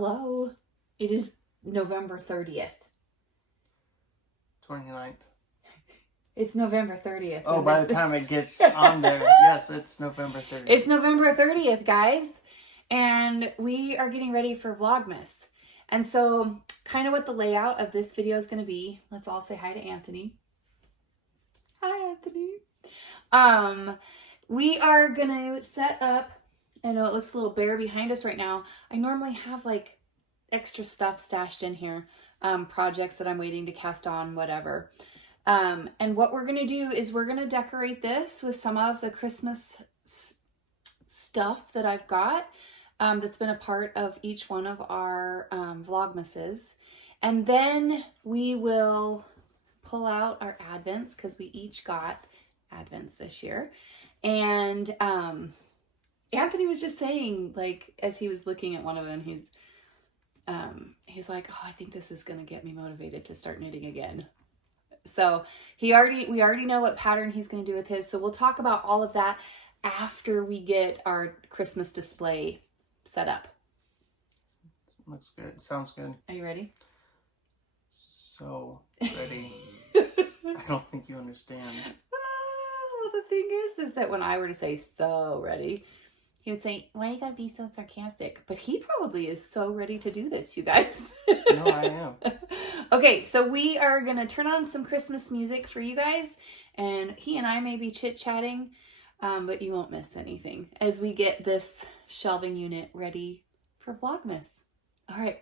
Hello. It is November 30th. 29th. It's November 30th. Oh, by the time it gets on there, yes, it's November 30th. It's November 30th, guys. And we are getting ready for Vlogmas. And so, kind of what the layout of this video is going to be. Let's all say hi to Anthony. Hi, Anthony. We are going to set up, I know it looks a little bare behind us right now. I normally have like extra stuff stashed in here. Projects that I'm waiting to cast on, whatever. And what we're going to do is we're going to decorate this with some of the Christmas stuff that I've got that's been a part of each one of our Vlogmases. And then we will pull out our Advents because we each got Advents this year. And Anthony was just saying, like, as he was looking at one of them, he's like, oh, I think this is going to get me motivated to start knitting again. So we already know what pattern he's going to do with his. So we'll talk about all of that after we get our Christmas display set up. Looks good. Sounds good. Are you ready? So ready. I don't think you understand. Well, the thing is that when I were to say so ready, he would say, why you gotta be so sarcastic? But he probably is so ready to do this, you guys. No, I am. Okay, so we are gonna turn on some Christmas music for you guys, and he and I may be chit-chatting, but you won't miss anything as we get this shelving unit ready for Vlogmas. All right.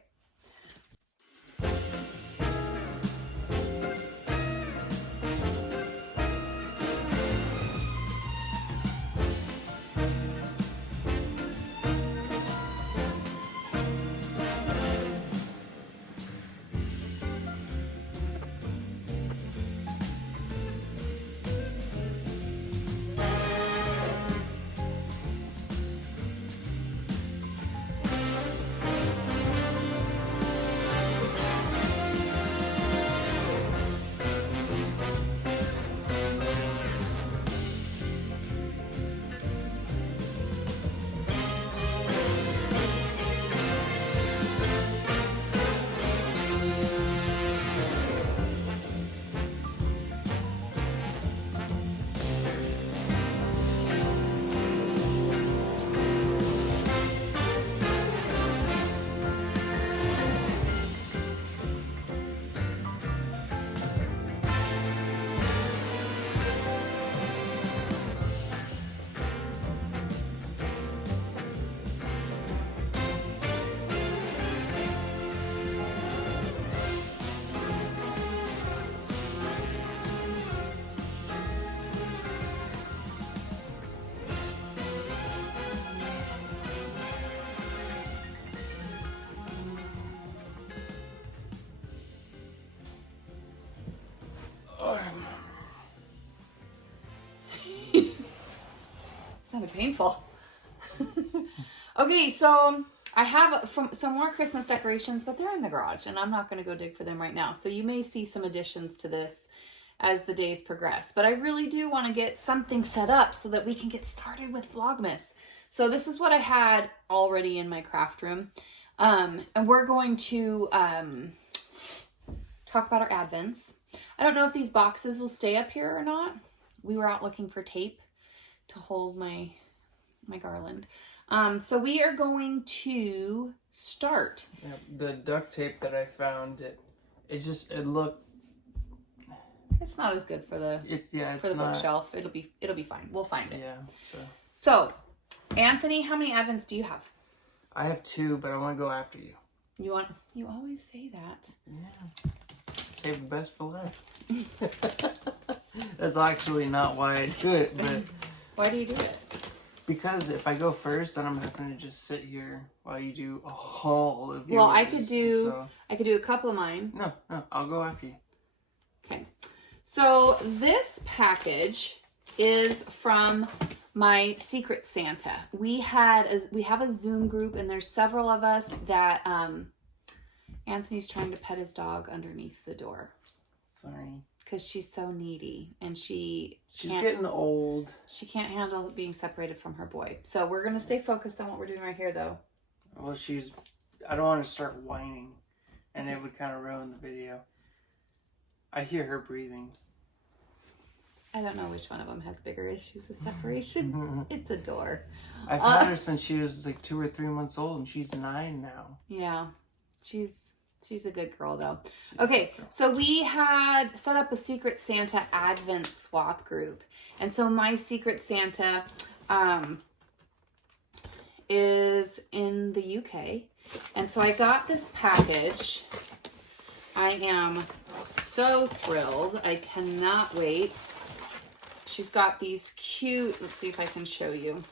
Sounded painful. Okay, so I have some more Christmas decorations, but they're in the garage, and I'm not going to go dig for them right now. So you may see some additions to this as the days progress. But I really do want to get something set up so that we can get started with Vlogmas. So this is what I had already in my craft room. And we're going to talk about our Advents. I don't know if these boxes will stay up here or not. We were out looking for tape to hold my garland. So we are going to start. Yeah, the duct tape that I found, it looked. It's not as good for the bookshelf. It'll be fine. We'll find it. Yeah. So, Anthony, how many Advents do you have? I have 2, but I want to go after you. You always say that. Yeah. Save the best for last. That's actually not why I do it, but. Why do you do it? Because if I go first, then I'm having to just sit here while you do a haul of yours. Well, I could do a couple of mine. No, I'll go after you. Okay. So this package is from my Secret Santa. We have a Zoom group, and there's several of us that Anthony's trying to pet his dog underneath the door. Sorry. Because she's so needy, and she's getting old. She can't handle being separated from her boy. So we're going to stay focused on what we're doing right here, though. Well, she's I don't want to start whining, and it would kind of ruin the video. I hear her breathing. I don't know which one of them has bigger issues with separation. It's a door. I've had her since she was like 2 or 3 months old, and she's 9 now. Yeah, she's a good girl though. Okay, so we had set up a Secret Santa Advent swap group, and so my Secret Santa is in the UK, and so I got this package. I am so thrilled. I cannot wait. She's got these cute, let's see if I can show you.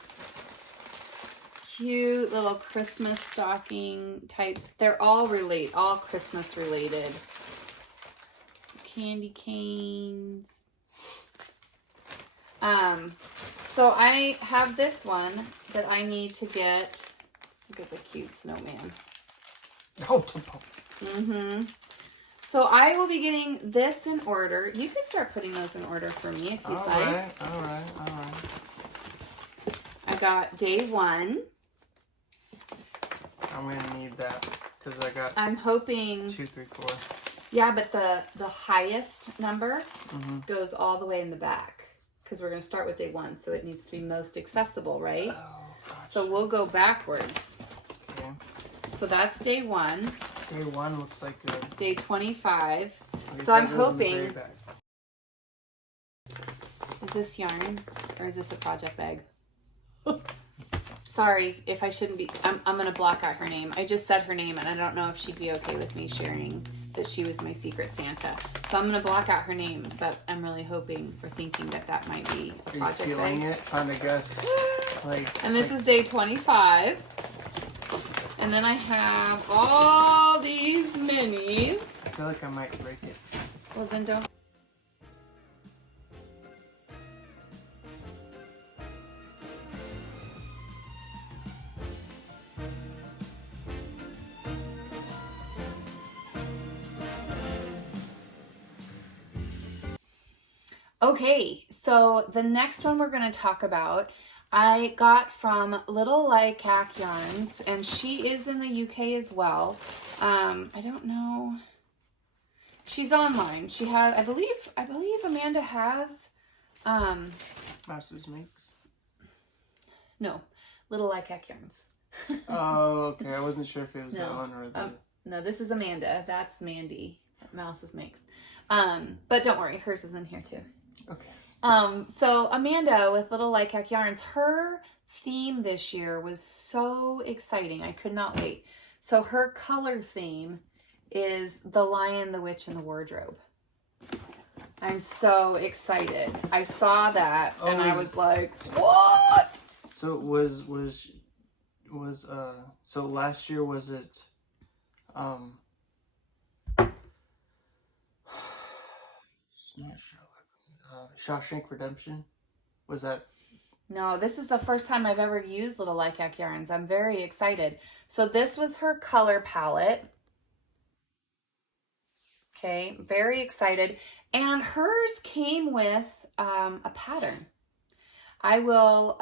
Cute little Christmas stocking types. They're all Christmas related. Candy canes. So I have this one that I need to get. Look at the cute snowman. Oh, So I will be getting this in order. You can start putting those in order for me if you'd like. All right. I got day 1. I'm gonna need that because I got. I'm hoping 2, 3, 4. Yeah, but the highest number goes all the way in the back because we're gonna start with day 1, so it needs to be most accessible, right? Oh, gosh. So we'll go backwards. Okay. So that's day 1. Day 1 looks like good. Day 25. So I'm hoping. Is this yarn or is this a project bag? Sorry if I shouldn't be. I'm gonna block out her name. I just said her name and I don't know if she'd be okay with me sharing that she was my Secret Santa. So I'm gonna block out her name, but I'm really hoping or thinking that that might be a project bag. Are you feeling it? Trying to guess. And this is day 25. And then I have all these minis. I feel like I might break it. Well, then don't. Okay, so the next one we're going to talk about, I got from Little Lycac Yarns, and she is in the UK as well. I don't know. She's online. She has, I believe Amanda has, Mouse's Makes? no, Little Lycac Yarns. Oh, okay. I wasn't sure if it was that one or the... No, this is Amanda. That's Mandy at Mouse's Makes. But don't worry, hers is in here too. Okay. So Amanda with Little Lycac Yarns, her theme this year was so exciting. I could not wait. So her color theme is The Lion, the Witch, and the Wardrobe. I'm so excited. I saw that and I was like, what? So so last year was it not sure. Shawshank Redemption? Was that? No, this is the first time I've ever used Little Lycac Yarns. I'm very excited. So this was her color palette. Okay, very excited. And hers came with a pattern. I'll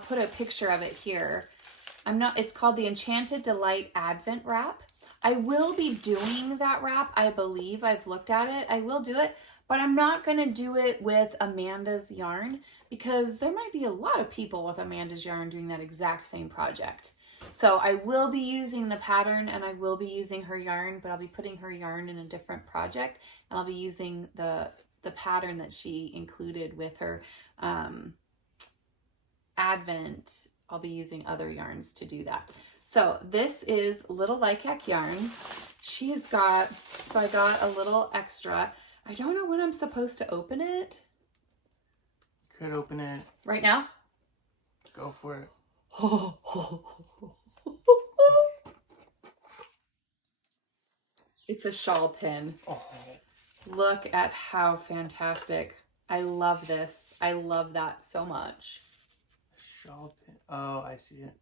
put a picture of it here. It's called the Enchanted Delight Advent Wrap. I will be doing that wrap. I believe I've looked at it. I will do it, but I'm not going to do it with Amanda's yarn because there might be a lot of people with Amanda's yarn doing that exact same project. So I will be using the pattern and I will be using her yarn, but I'll be putting her yarn in a different project and I'll be using the pattern that she included with her Advent. I'll be using other yarns to do that. So this is Little Lycac Yarns. She's got, so I got a little extra. I don't know when I'm supposed to open it. Could open it. Right now? Go for it. It's a shawl pin. Oh. Look at how fantastic. I love this. I love that so much. Shawl pin. Oh, I see it.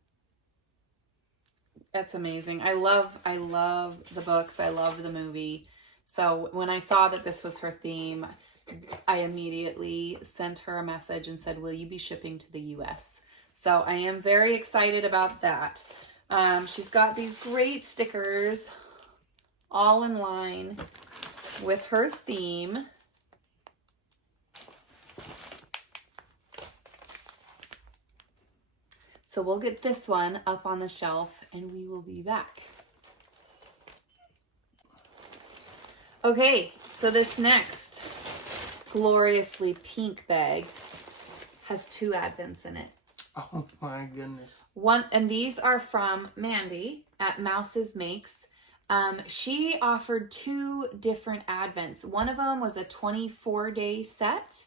That's amazing. I love the books. I love the movie. So when I saw that this was her theme, I immediately sent her a message and said, will you be shipping to the US? So I am very excited about that. She's got these great stickers all in line with her theme. So we'll get this one up on the shelf and we will be back. Okay, so this next gloriously pink bag has 2 advents in it. Oh my goodness. And these are from Mandy at Mouse's Makes. She offered 2 different advents. One of them was a 24-day set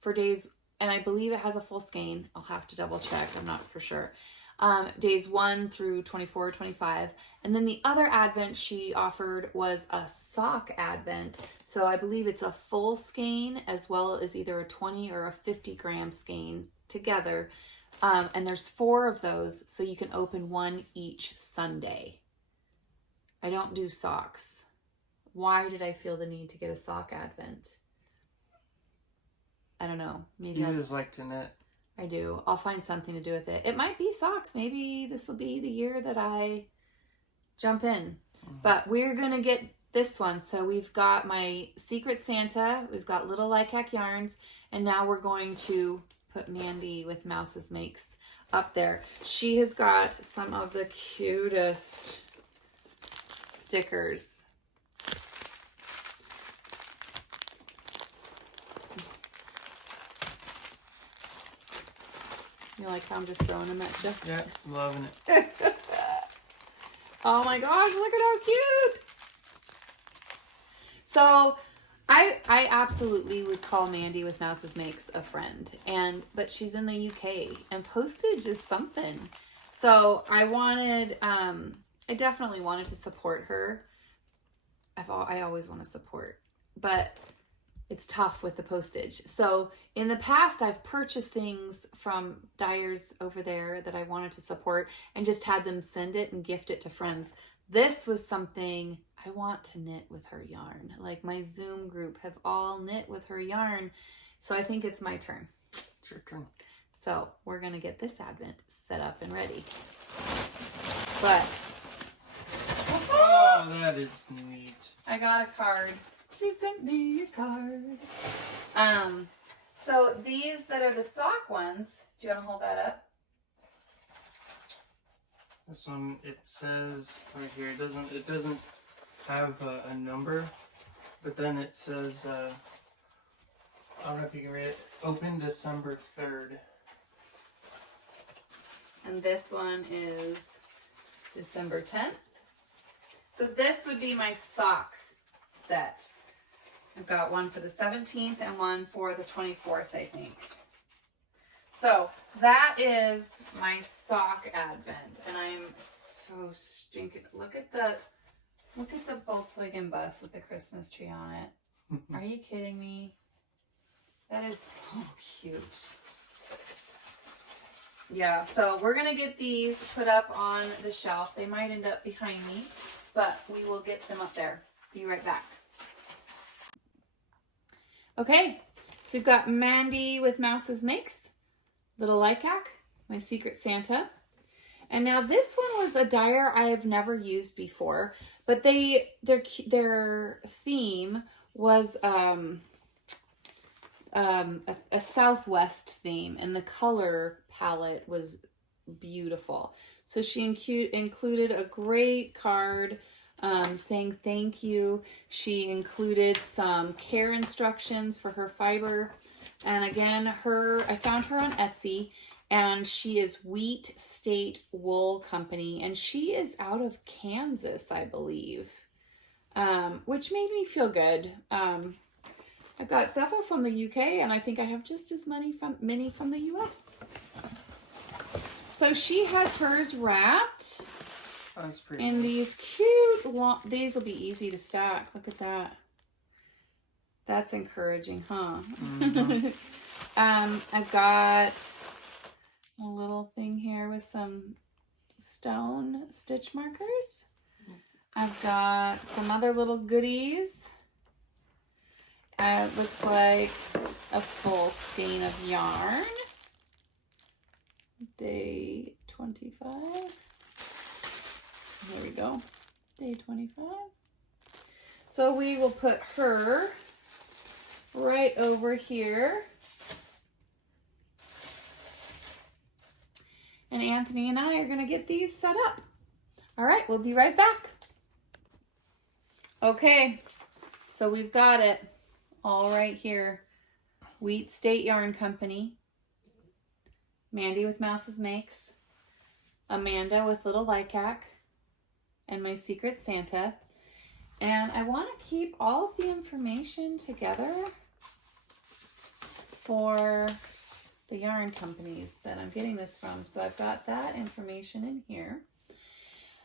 for days, and I believe it has a full skein. I'll have to double check. I'm not for sure. Days 1 through 24 or 25. And then the other advent she offered was a sock advent. So I believe it's a full skein as well as either a 20 or a 50 gram skein together. And there's 4 of those, so you can open 1 each Sunday. I don't do socks. Why did I feel the need to get a sock advent? I don't know. Maybe you just like to knit. I do. I'll find something to do with it. It might be socks. Maybe this will be the year that I jump in. But we're going to get this one. So we've got my Secret Santa. We've got Little Lycac Yarns. And now we're going to put Mandy with Mouse's Makes up there. She has got some of the cutest stickers. You like how I'm just throwing them at you? Yeah, loving it. Oh my gosh, look at how cute. So I absolutely would call Mandy with Mouse's Makes a friend, but she's in the UK and postage is something. So I definitely wanted to support her. I always want to support, but it's tough with the postage. So in the past, I've purchased things from dyers over there that I wanted to support and just had them send it and gift it to friends. This was something I want to knit with her yarn. Like my Zoom group have all knit with her yarn. So I think it's my turn. It's your turn. So we're going to get this advent set up and ready. But oh, that is neat. I got a card. She sent me a card. So these that are the sock ones, do you want to hold that up? This one, it says right here, it doesn't have a number, but then it says, I don't know if you can read it, open December 3rd. And this one is December 10th. So this would be my sock set. I've got one for the 17th and one for the 24th, I think. So that is my sock advent, and I'm so stinking. Look at the Volkswagen bus with the Christmas tree on it. Are you kidding me? That is so cute. Yeah, so we're gonna get these put up on the shelf. They might end up behind me, but we will get them up there. Be right back. Okay, so we've got Mandy with Mouse's Makes, Little Lycac, my Secret Santa. And now this one was a dyer I have never used before, but their theme was a Southwest theme, and the color palette was beautiful. So she included a great card saying thank you. She included some care instructions for her fiber. And again, I found her on Etsy, and she is Wheat State Wool Company, and she is out of Kansas, I believe, which made me feel good. I've got several from the UK, and I think I have just as many from the US. So she has hers wrapped. That's pretty And these cute, these will be easy to stack. Look at that. That's encouraging, huh? Mm-hmm. I've got a little thing here with some stone stitch markers. I've got some other little goodies. It looks like a full skein of yarn. Day 25. There we go. Day 25. So we will put her right over here. And Anthony and I are going to get these set up. All right, we'll be right back. Okay, so we've got it all right here. Wheat State Yarn Company, Mandy with Mouse's Makes, Amanda with Little Lycac, and my Secret Santa. And I want to keep all of the information together for the yarn companies that I'm getting this from. So I've got that information in here.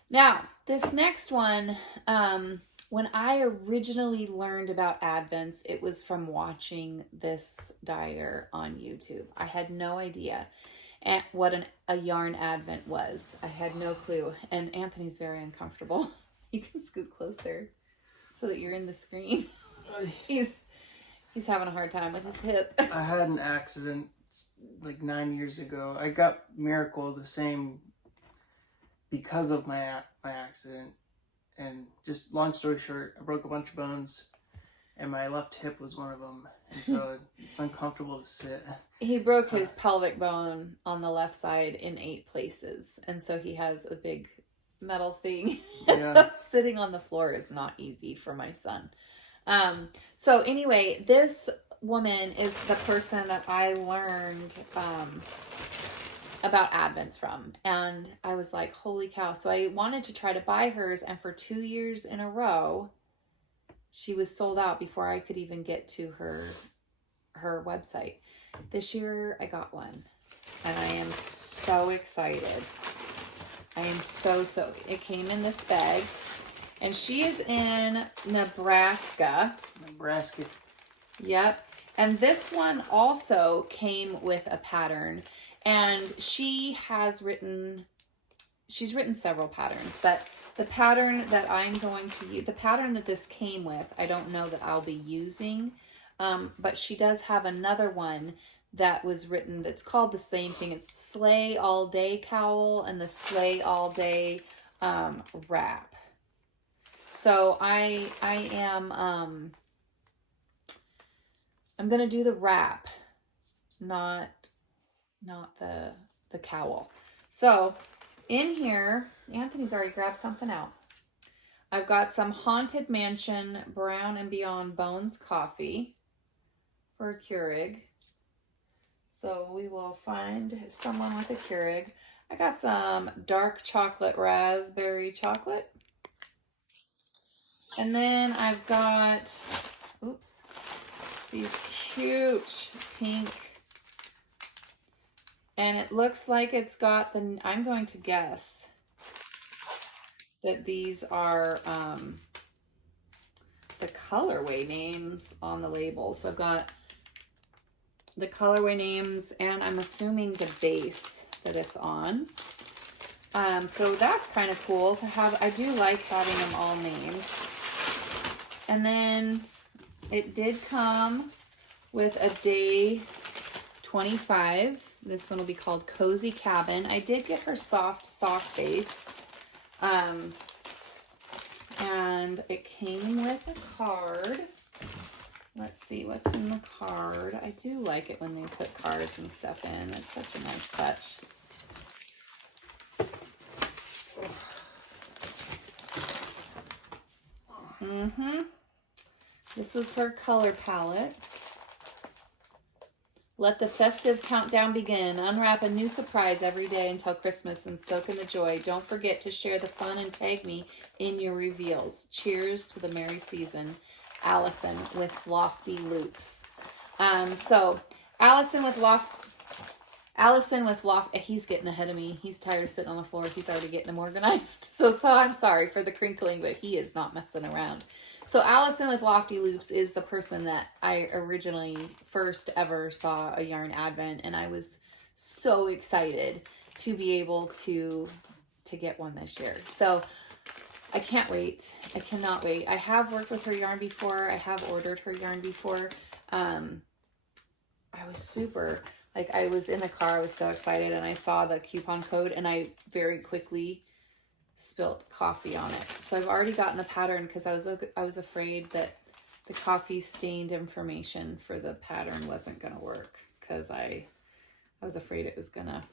Now, this next one, when I originally learned about Advents, it was from watching this dyer on YouTube. I had no idea what a yarn Advent was. I had no clue. And Anthony's very uncomfortable. You can scoot closer so that you're in the screen. He's having a hard time with his hip. I had an accident like 9 years ago. I got Miracle the same because of my accident. And just long story short, I broke a bunch of bones, and my left hip was one of them. And so it's uncomfortable to sit. He broke his pelvic bone on the left side in 8 places. And so he has a big metal thing. Yeah. So sitting on the floor is not easy for my son. So anyway, this woman is the person that I learned about Advents from. And I was like, holy cow. So I wanted to try to buy hers. And for 2 years in a row, she was sold out before I could even get to her website. This year I got one. And I am so excited. I am so, it came in this bag. And she is in Nebraska. Nebraska. Yep. And this one also came with a pattern. And she's written several patterns, but the pattern that I'm going to use, the pattern that this came with, I don't know that I'll be using, but she does have another one that was written, that's called the same thing. It's Slay All Day Cowl and the Slay All Day wrap. So I'm going to do the wrap, not the cowl. So in here, Anthony's already grabbed something out. I've got some Haunted Mansion Brown and Beyond Bones coffee for a Keurig. So we will find someone with a Keurig. I got some dark chocolate raspberry chocolate. And then I've got, oops, these cute pink. And it looks like it's got I'm going to guess that these are the colorway names on the label. So I've got the colorway names, and I'm assuming the base that it's on. So that's kind of cool to have. I do like having them all named. And then it did come with a day 25. This one will be called Cozy Cabin. I did get her soft sock base. And it came with a card. Let's see what's in the card. I do like it when they put cards and stuff in. It's such a nice touch. This was her color palette. Let the festive countdown begin. Unwrap a new surprise every day until Christmas and soak in the joy. Don't forget to share the fun and tag me in your reveals. Cheers to the merry season. Allison with Lofty Loops. So Allison with he's getting ahead of me. He's tired of sitting on the floor. He's already getting them organized. So I'm sorry for the crinkling, but he is not messing around. So Allison with Lofty Loops is the person that I originally first ever saw a yarn advent, and I was so excited to be able to get one this year. So I can't wait. I cannot wait. I have worked with her yarn before. I have ordered her yarn before. I was super, I was in the car. I was so excited, and I saw the coupon code, and I very quickly spilt coffee on it. So I've already gotten the pattern because I was afraid that the coffee stained information for the pattern wasn't going to work, because I was afraid it was going to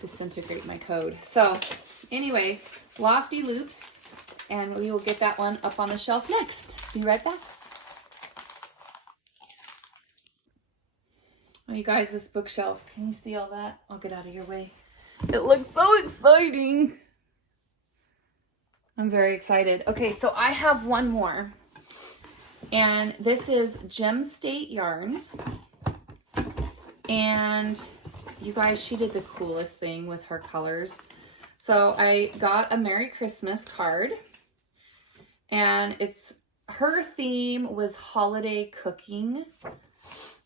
disintegrate my code. So anyway, Lofty Loops, and we will get that one up on the shelf next. Be right back. Oh, you guys, this bookshelf, can you see all that? I'll get out of your way. It looks so exciting. I'm very excited. Okay, so I have one more. And this is Gem State Yarns. And you guys, she did the coolest thing with her colors. So I got a Merry Christmas card. And her theme was holiday cooking.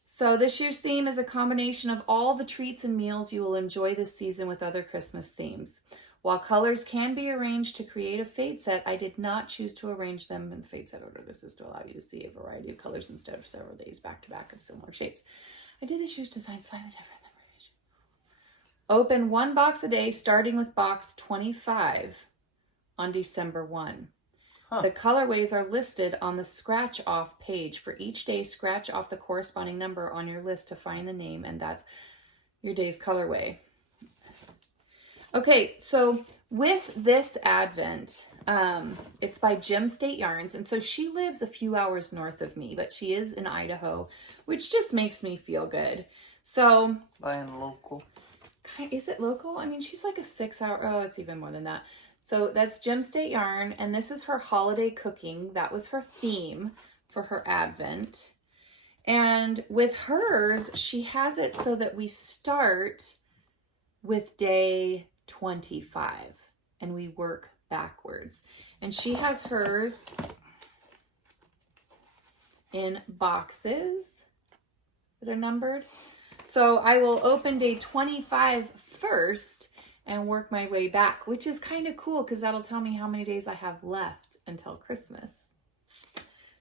So this year's theme is a combination of all the treats and meals you will enjoy this season with other Christmas themes. While colors can be arranged to create a fade set, I did not choose to arrange them in the fade set order. This is to allow you to see a variety of colors instead of several days back to back of similar shades. I did the shoes design slightly different than original. Open one box a day, starting with box 25 on December 1. The colorways are listed on the scratch off page. For each day, scratch off the corresponding number on your list to find the name, and that's your day's colorway. Okay, so with this advent, it's by Gem State Yarns, and so she lives a few hours north of me, but she is in Idaho, which just makes me feel good. So buying local. Is it local? I mean, she's like a 6-hour, oh, it's even more than that. So that's Gem State Yarn, and this is her holiday cooking. That was her theme for her advent. And with hers, she has it so that we start with day 25 and we work backwards. And she has hers in boxes that are numbered. So I will open day 25 first and work my way back, which is kind of cool because that'll tell me how many days I have left until Christmas.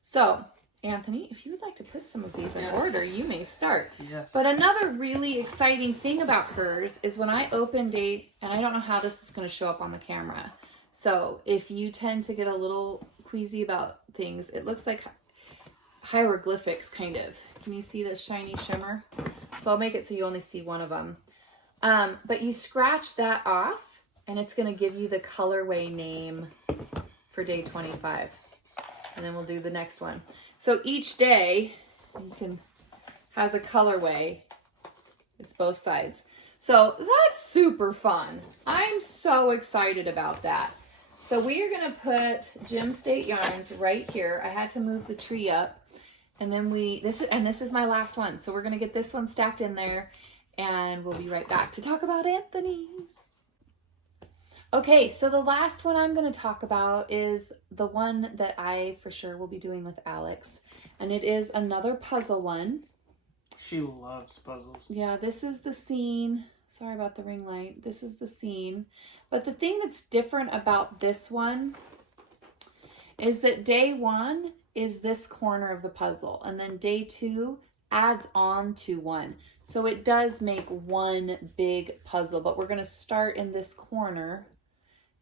So, Anthony, if you would like to put some of these in order, you may start. Yes. But another really exciting thing about hers is when I open date, and I don't know how this is going to show up on the camera. So if you tend to get a little queasy about things, it looks like hieroglyphics, kind of. Can you see the shiny shimmer? So I'll make it so you only see one of them. But you scratch that off, and it's going to give you the colorway name for day 25. And then we'll do the next one. So each day, has a colorway. It's both sides. So that's super fun. I'm so excited about that. So we are going to put Gem State Yarns right here. I had to move the tree up. And then this is my last one. So we're going to get this one stacked in there. And we'll be right back to talk about Anthony's. Okay, so the last one I'm going to talk about is the one that I for sure will be doing with Alex. And it is another puzzle one. She loves puzzles. Yeah, this is the scene. Sorry about the ring light. This is the scene. But the thing that's different about this one is that day 1 is this corner of the puzzle. And then day 2 adds on to 1. So it does make one big puzzle, but we're going to start in this corner,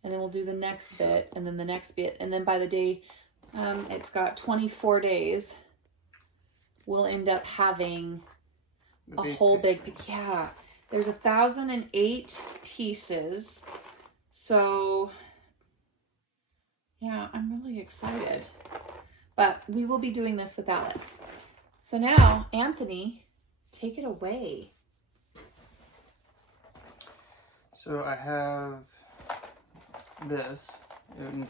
and then we'll do the next bit, and then the next bit, and then by the day, it's got 24 days, we'll end up having a whole big, yeah, there's 1,008 pieces, so yeah, I'm really excited, but we will be doing this with Alex. So now, Anthony, take it away. So I have this, and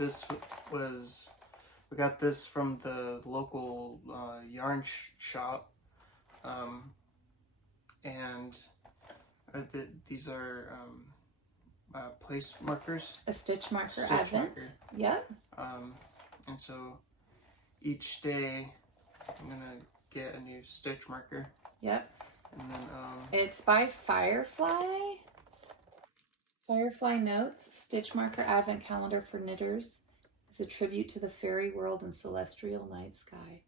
we got this from the local yarn shop, and these are place markers. A stitch marker advent. Yep. And so each day I'm gonna get a new stitch marker. Yep. And then it's by Firefly. Firefly Notes, Stitch Marker Advent Calendar for Knitters. It's a tribute to the fairy world and celestial night sky.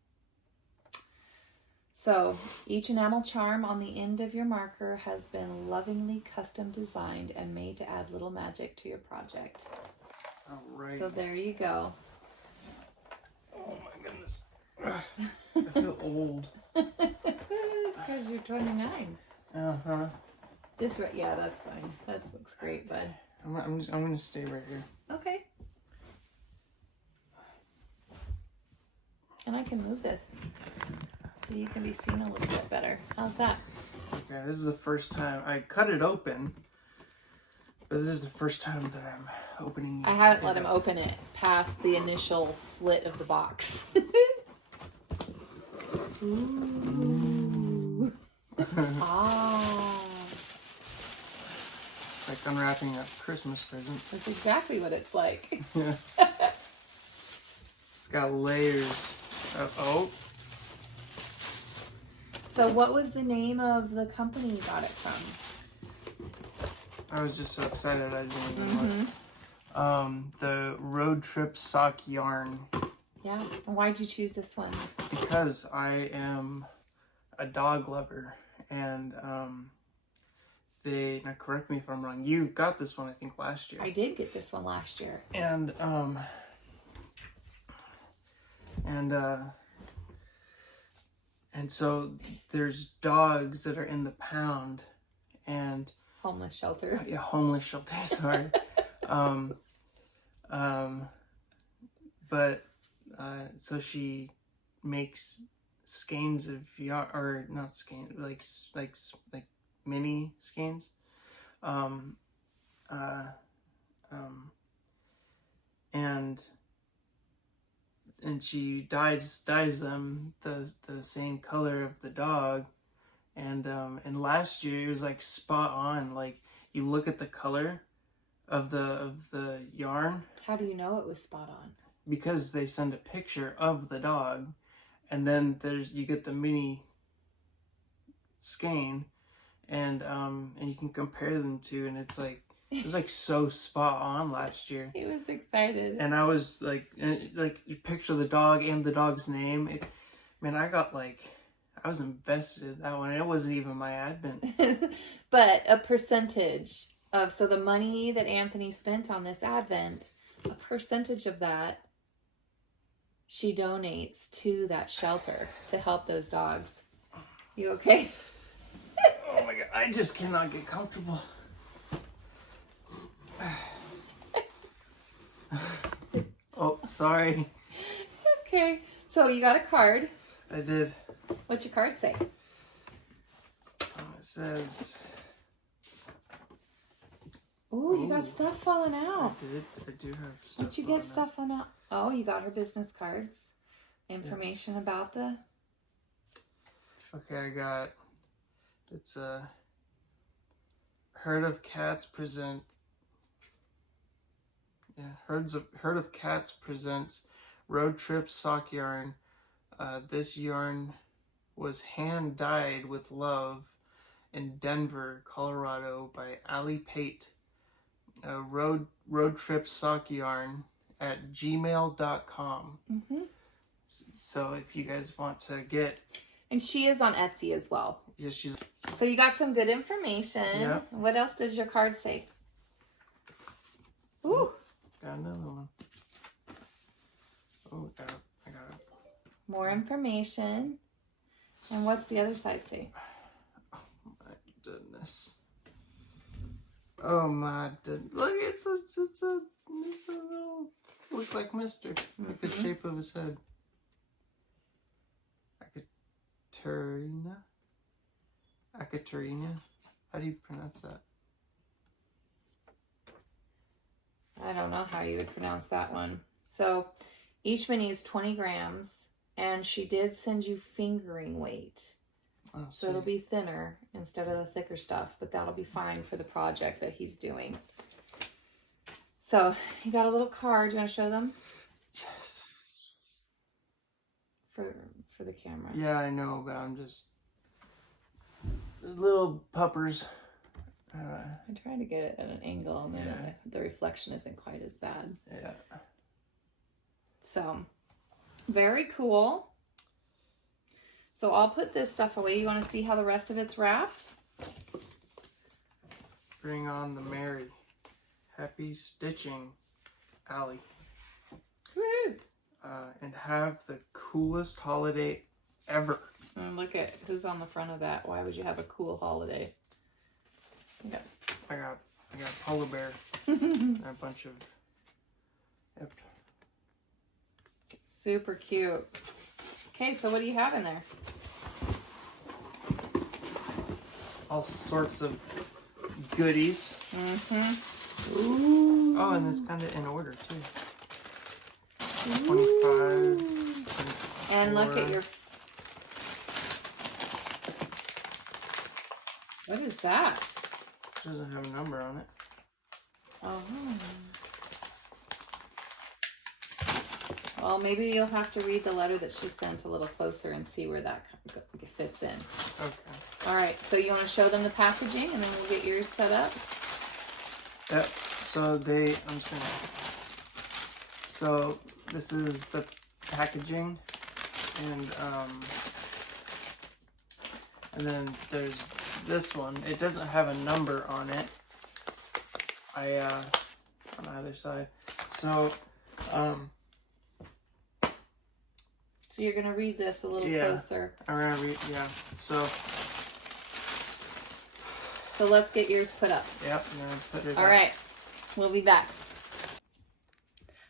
So each enamel charm on the end of your marker has been lovingly custom designed and made to add little magic to your project. All right. So there you go. Oh my goodness. I feel old. It's because you're 29. Uh-huh. Just right, yeah, that's fine. That looks great, bud. I'm gonna stay right here. Okay. And I can move this so you can be seen a little bit better. How's that? Okay, this is the first time I cut it open, but this is the first time that I'm opening it. I haven't let him open it past the initial slit of the box. Ooh. Ah. It's like unwrapping a Christmas present. That's exactly what it's like. Yeah. It's got layers. Oh. So what was the name of the company you got it from? I was just so excited I didn't even look. The Road Trip Sock Yarn. Yeah. And why'd you choose this one? Because I am a dog lover, and now correct me if I'm wrong, you got this one I think last year. I did get this one last year. And so there's dogs that are in the pound and Homeless shelter. yeah, homeless shelter, sorry. But so she makes skeins of yarn, or not skeins, like mini skeins. And she dyes them the same color of the dog, and last year it was like spot on. Like you look at the color of the yarn. How do you know it was spot on? Because they send a picture of the dog, and then you get the mini skein, and you can compare them to, and it was like so spot on last year. He was excited. And I was like you picture the dog and the dog's name. I was invested in that one. It wasn't even my advent. But a percentage of, so the money that Anthony spent on this advent, a percentage of that she donates to that shelter to help those dogs. You okay? Oh my god, I just cannot get comfortable. Oh, sorry. Okay, so you got a card. I did. What's your card say? It says... Ooh, you got stuff falling out. I do have stuff. Did you get stuff falling out? Oh, you got her business cards. Information about the... Okay, I got... It's a... Herd of Cats present... Yeah, Herd of Cats presents Road Trip Sock Yarn. This yarn was hand dyed with love in Denver, Colorado by Allie Pate. Road Trip Sock Yarn at gmail.com. So if you guys want to get... And she is on Etsy as well. Yeah, she's... So you got some good information. Yeah. What else does your card say? Ooh. Got another one. Oh, I got it. More information. And what's the other side say? Oh my goodness. Oh my goodness. Look, it's a little, looks like Mister. Like the shape of his head. Akaterina. How do you pronounce that? I don't know how you would pronounce that one. So each mini is 20 grams, and she did send you fingering weight. Oh, so it'll be thinner instead of the thicker stuff, but that'll be fine for the project that he's doing. So you got a little card. You want to show them? Yes. For the camera. Yeah, I know, but I'm just... Little puppers. I try to get it at an angle, and then the reflection isn't quite as bad. Yeah. So, very cool. So I'll put this stuff away. You want to see how the rest of it's wrapped? Bring on the merry. Happy stitching, Allie. Woohoo! And have the coolest holiday ever. And look at who's on the front of that. Why would you have a cool holiday? Okay. I got a polar bear and a bunch of. Yep. Super cute. Okay, so what do you have in there? All sorts of goodies. Mm-hmm. Ooh. Oh, and it's kind of in order too. 25. 24. And look at your. What is that? It doesn't have a number on it. Oh. Well, maybe you'll have to read the letter that she sent a little closer and see where that fits in. Okay. All right. So you want to show them the packaging, and then we'll get yours set up. Yep. So I'm saying. So this is the packaging, and then there's this one. It doesn't have a number on it. On either side. So So you're gonna read this a little closer. I'm gonna read. Yeah. So let's get yours put up. Yep. I'm gonna put it. All right. We'll be back.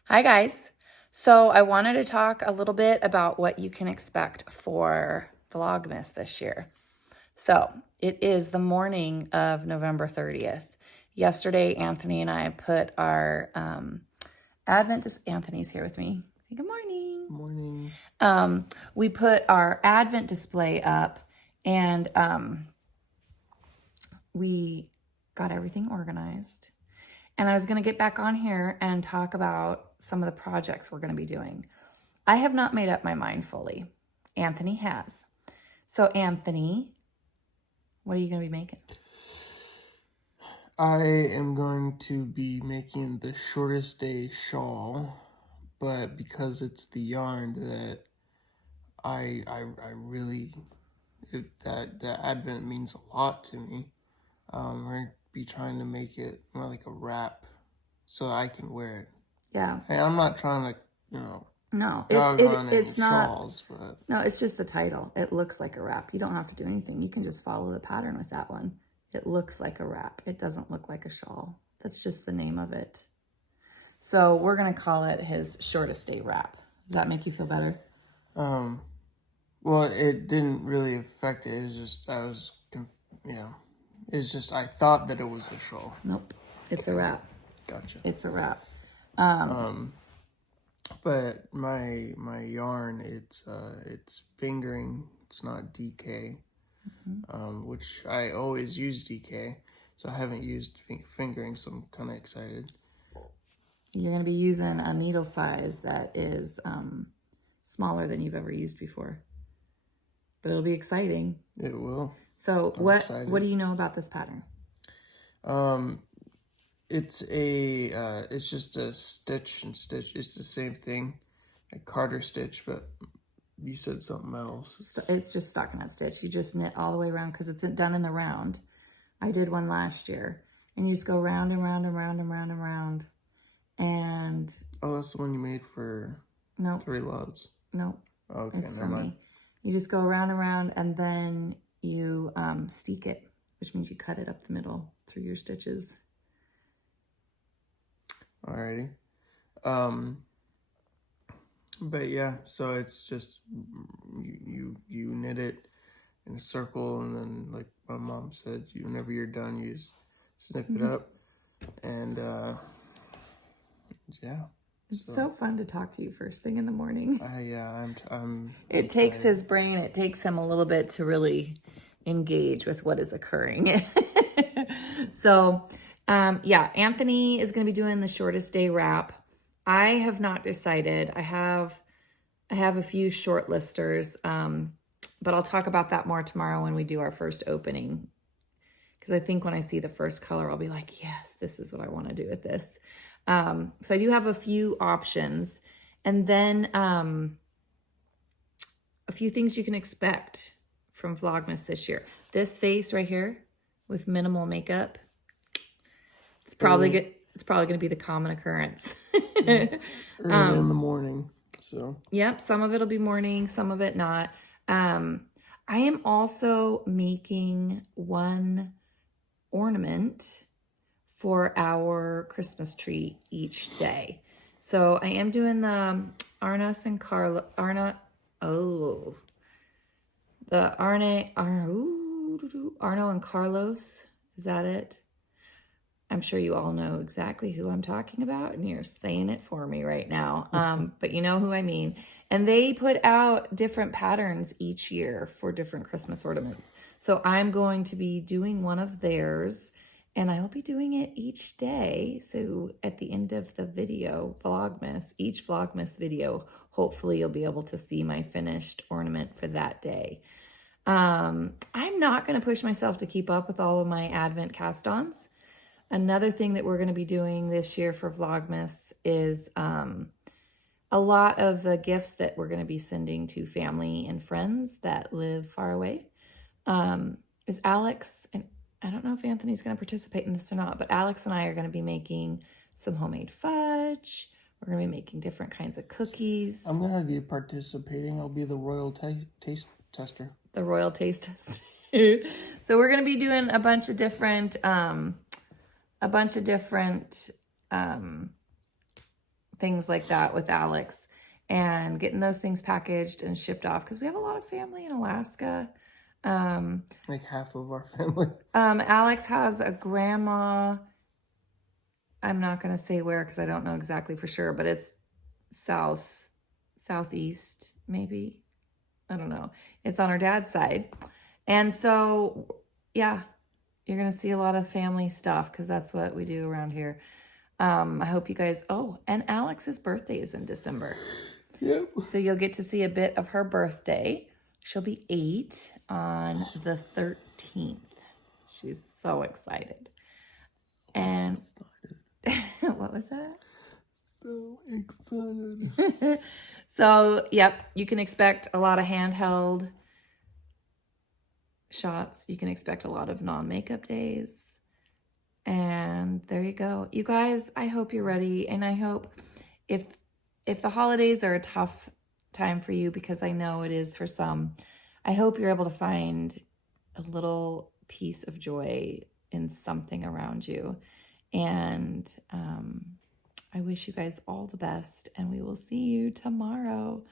Hi guys. So I wanted to talk a little bit about what you can expect for Vlogmas this year. So it is the morning of November 30th. Yesterday, Anthony and I put our Anthony's here with me. Say good morning. Morning. We put our Advent display up, and we got everything organized. And I was going to get back on here and talk about some of the projects we're going to be doing. I have not made up my mind fully. Anthony has. So Anthony, what are you going to be making? I am going to be making the shortest day shawl, but because it's the yarn that I really, that Advent means a lot to me, we're going to be trying to make it more like a wrap so I can wear it. Yeah. And I'm not trying to, No, it's not. Shawls, but No, it's just the title. It looks like a wrap. You don't have to do anything. You can just follow the pattern with that one. It looks like a wrap. It doesn't look like a shawl. That's just the name of it. So we're going to call it his shortest day wrap. Does that make you feel better? Well, it didn't really affect it. It was just, it's just, I thought that it was a shawl. Nope. It's a wrap. Gotcha. It's a wrap. But my yarn, it's fingering. It's not DK, which I always use DK, so I haven't used fingering, so I'm kind of excited. You're going to be using a needle size that is smaller than you've ever used before, but it'll be exciting. It will. So what do you know about this pattern? It's just a stitch and stitch. It's the same thing, a Carter stitch, but you said something else. It's just stockinette stitch. You just knit all the way around because it's done in the round. I did one last year, and you just go round and round and round and round and round. And oh, that's the one you made for Three Loves. No, okay, it's for me. You just go around and around, and then you steek it, which means you cut it up the middle through your stitches. Alrighty. But yeah, so it's just you knit it in a circle, and then like my mom said, whenever you're done, you just snip it up, and yeah. It's so fun to talk to you first thing in the morning. I'm it takes his brain, it takes him a little bit to really engage with what is occurring. So yeah, Anthony is going to be doing the shortest day wrap. I have not decided. I have a few short listers, but I'll talk about that more tomorrow when we do our first opening. Because I think when I see the first color, I'll be like, yes, this is what I want to do with this. So I do have a few options. And then few things you can expect from Vlogmas this year. This face right here with minimal makeup. It's probably good. It's probably going to be the common occurrence. Early in the morning. So. Yep. Some of it'll be morning, some of it not. I am also making one ornament for our Christmas tree each day. So I am doing the Arno and Carlos. Is that it? I'm sure you all know exactly who I'm talking about, and you're saying it for me right now. But you know who I mean. And they put out different patterns each year for different Christmas ornaments. So I'm going to be doing one of theirs, and I will be doing it each day. So at the end of the video, each Vlogmas video, hopefully you'll be able to see my finished ornament for that day. I'm not going to push myself to keep up with all of my Advent cast-ons. Another thing that we're going to be doing this year for Vlogmas is a lot of the gifts that we're going to be sending to family and friends that live far away. Is Alex, and I don't know if Anthony's going to participate in this or not, but Alex and I are going to be making some homemade fudge. We're going to be making different kinds of cookies. I'm going to be participating. I'll be the royal taste tester. The royal taste tester. So we're going to be doing a bunch of different things like that with Alex, and getting those things packaged and shipped off, because we have a lot of family in Alaska. Like half of our family. Alex has a grandma. I'm not going to say where because I don't know exactly for sure, but it's southeast, maybe. I don't know. It's on her dad's side. And so, yeah, you're going to see a lot of family stuff because that's what we do around here. I hope you guys, and Alex's birthday is in December. Yep. So you'll get to see a bit of her birthday. She'll be 8 on the 13th. She's so excited. And what was that? So excited. So, yep, you can expect a lot of handheld shots. You can expect a lot of non-makeup days. And there you go. You guys, I hope you're ready. And I hope if the holidays are a tough time for you, because I know it is for some, I hope you're able to find a little piece of joy in something around you. And I wish you guys all the best, and we will see you tomorrow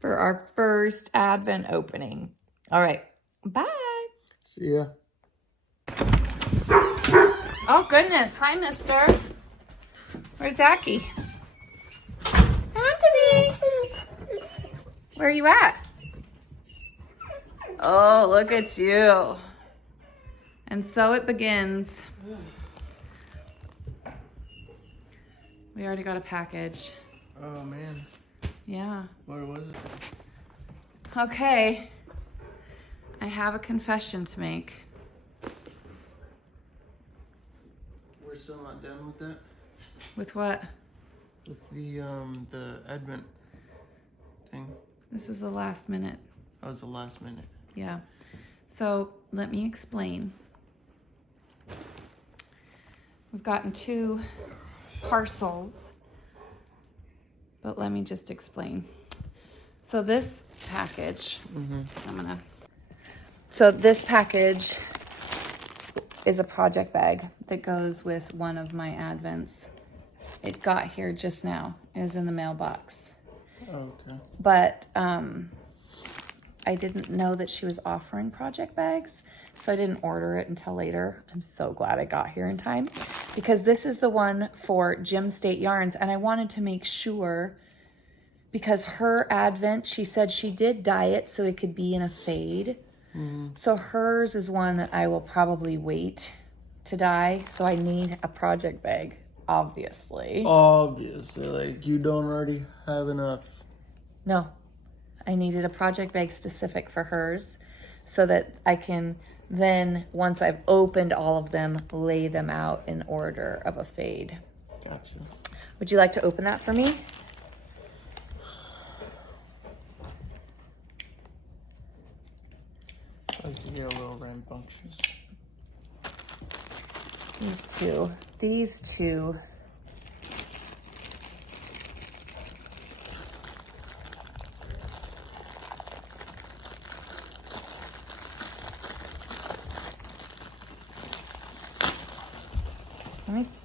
for our first Advent opening. All right. Bye. See ya. Oh, goodness. Hi, mister. Where's Zachy? Anthony. Where are you at? Oh, look at you. And so it begins. We already got a package. Oh, man. Yeah. What was it? Okay. I have a confession to make. We're still not done with that? With what? With the Advent thing. This was the last minute. That was the last minute. Yeah. So let me explain. We've gotten 2 parcels, but let me just explain. So this package, so this package is a project bag that goes with one of my Advents. It got here just now. It was in the mailbox. Okay. But I didn't know that she was offering project bags, so I didn't order it until later. I'm so glad I got here in time, because this is the one for Gem State Yarns, and I wanted to make sure, because her Advent, she said she did dye it so it could be in a fade. So hers is one that I will probably wait to dye, so I need a project bag, obviously. Obviously, like you don't already have enough. No, I needed a project bag specific for hers so that I can then, once I've opened all of them, lay them out in order of a fade. Gotcha. Would you like to open that for me? I like to get a little rambunctious. These two. These two.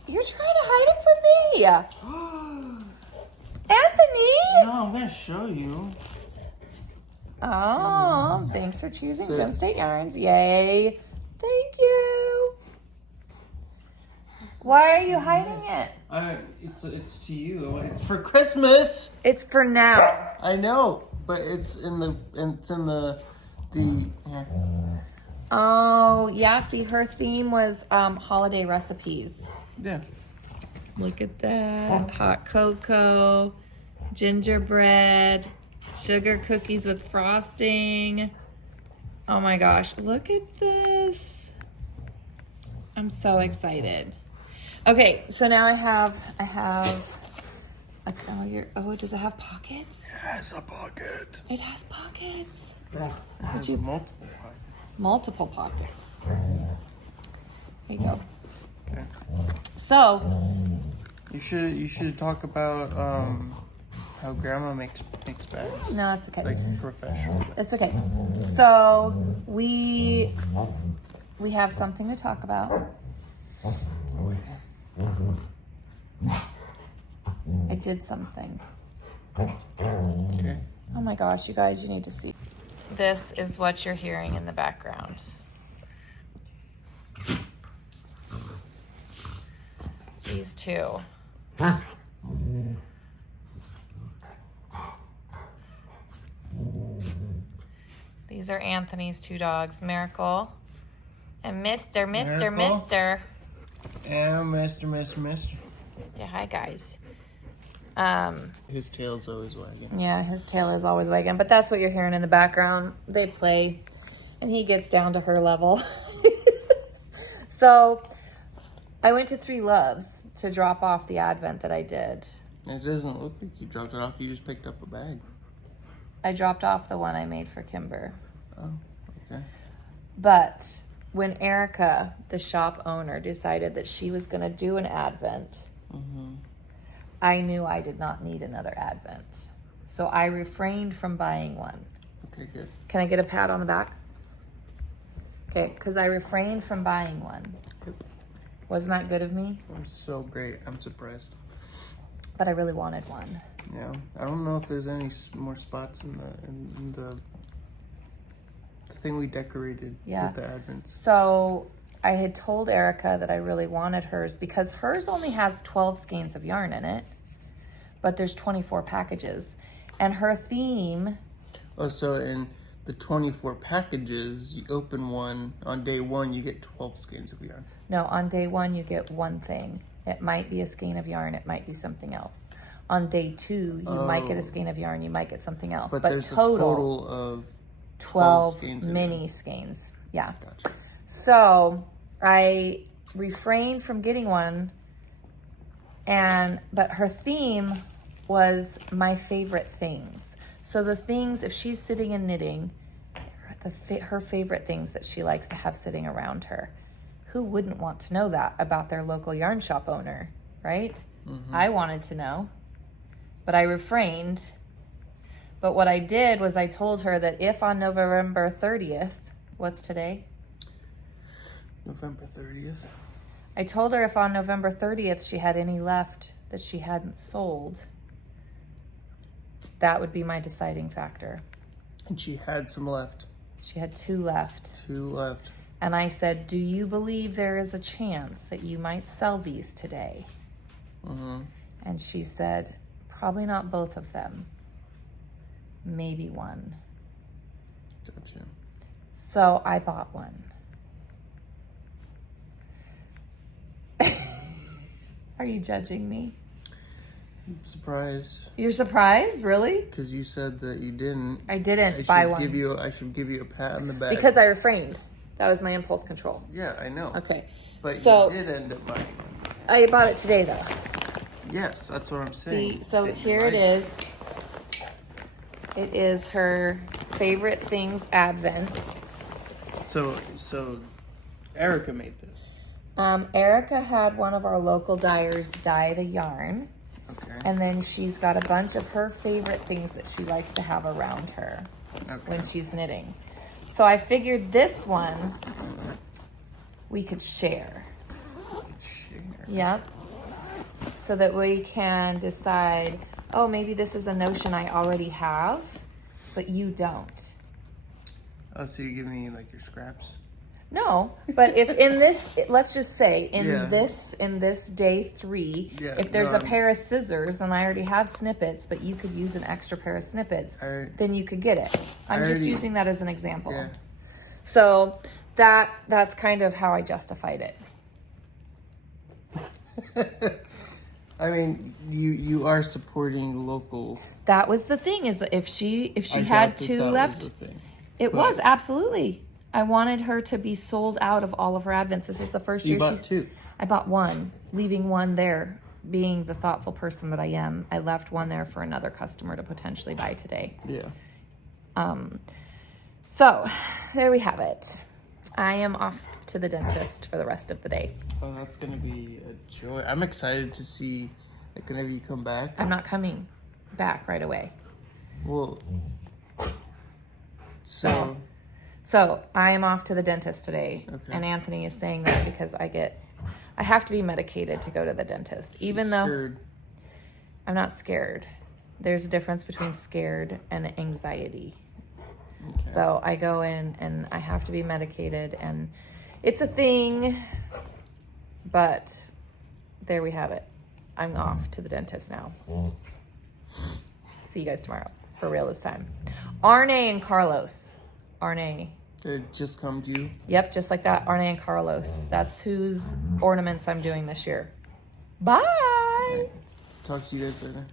You're trying to hide it from me. Anthony! No, I'm gonna show you. Oh, thanks for choosing Gem State Yarns. Yay. Thank you. Why are you hiding it? It's to you. It's for Christmas. It's for now. I know, but it's in the here. Oh, yeah. See, her theme was holiday recipes. Yeah. Look at that. Hot cocoa, gingerbread, sugar cookies with frosting. Oh my gosh, look at this. I'm so excited. Okay, so now I have does it have pockets? It has a pocket. It has pockets. Yeah. It has multiple pockets. Multiple pockets. There you go. Okay. So you should talk about how Grandma makes bags. no, it's okay. Like professional. It's okay. So we have something to talk about. I did something. Okay. Oh my gosh, you guys, you need to see. This is what you're hearing in the background. These two. These are Anthony's two dogs, Miracle and Mr. Miracle. Yeah, Mr. Yeah, hi guys. His tail's always wagging. Yeah, his tail is always wagging, but that's what you're hearing in the background. They play, and he gets down to her level. So, I went to Three Loves to drop off the Advent that I did. It doesn't look like you dropped it off. You just picked up a bag. I dropped off the one I made for Kimber. Oh, okay. But when Erica, the shop owner, decided that she was going to do an Advent, I knew I did not need another Advent. So I refrained from buying one. Okay, good. Can I get a pat on the back? Okay, because I refrained from buying one. Yep. Wasn't that good of me? It was so great. I'm surprised. But I really wanted one. Yeah, I don't know if there's any more spots in the thing we decorated with the Advents. So I had told Erica that I really wanted hers because hers only has 12 skeins of yarn in it, but there's 24 packages. And her theme... Oh, so in the 24 packages, you open one, on day one, you get 12 skeins of yarn. No, on day one, you get one thing. It might be a skein of yarn, it might be something else. On day two, you might get a skein of yarn, you might get something else. But there's a total of 12 skeins mini skeins. Yeah. Gotcha. So I refrained from getting one, but her theme was my favorite things. So the things, if she's sitting and knitting, her favorite things that she likes to have sitting around her. Who wouldn't want to know that about their local yarn shop owner, right? I wanted to know, but I refrained. But what I did was I told her that if on November 30th, what's today? November 30th. I told her if on November 30th she had any left that she hadn't sold, that would be my deciding factor. And she had some left. She had 2 left. 2 left. And I said, do you believe there is a chance that you might sell these today? And she said, probably not both of them. Maybe one. Gotcha. So I bought one. Are you judging me? I'm surprised. You're surprised? Really? Because you said that you didn't. I didn't buy one. I should give you a pat on the back. Because I refrained. That was my impulse control. Yeah, I know. Okay. But so, you did end up buying one. I bought it today, though. Yes, that's what I'm saying. See, so here it is. It is her favorite things Advent. So Erica made this. Erica had one of our local dyers dye the yarn. Okay. And then she's got a bunch of her favorite things that she likes to have around her when she's knitting. So I figured this one we could share. Yep. So that we can decide, oh, maybe this is a notion I already have, but you don't. Oh, so you give me like your scraps? No, but if in this, let's just say in this day 3, if there's a pair of scissors and I already have snippets, but you could use an extra pair of snippets, then you could get it. I'm just using that as an example. Yeah. So that's kind of how I justified it. I mean, you are supporting local. That was the thing, is that if she had 2 left, it was absolutely. I wanted her to be sold out of all of her advents. This is the first year. You bought 2. I bought 1, leaving 1 there. Being the thoughtful person that I am, I left 1 there for another customer to potentially buy today. Yeah. So there we have it. I am off to the dentist for the rest of the day. Oh, that's gonna be a joy. I'm excited to see, like, whenever you come back. I'm not coming back right away. Well, so I am off to the dentist today. Okay. And Anthony is saying that because I have to be medicated to go to the dentist. Even though scared. I'm not scared. There's a difference between scared and anxiety. Okay. So I go in and I have to be medicated, and it's a thing, but there we have it. I'm off to the dentist now. See you guys tomorrow. For real this time. Arne and Carlos. Arne. They just come to you? Yep, just like that. Arne and Carlos. That's whose ornaments I'm doing this year. Bye. Talk to you guys later.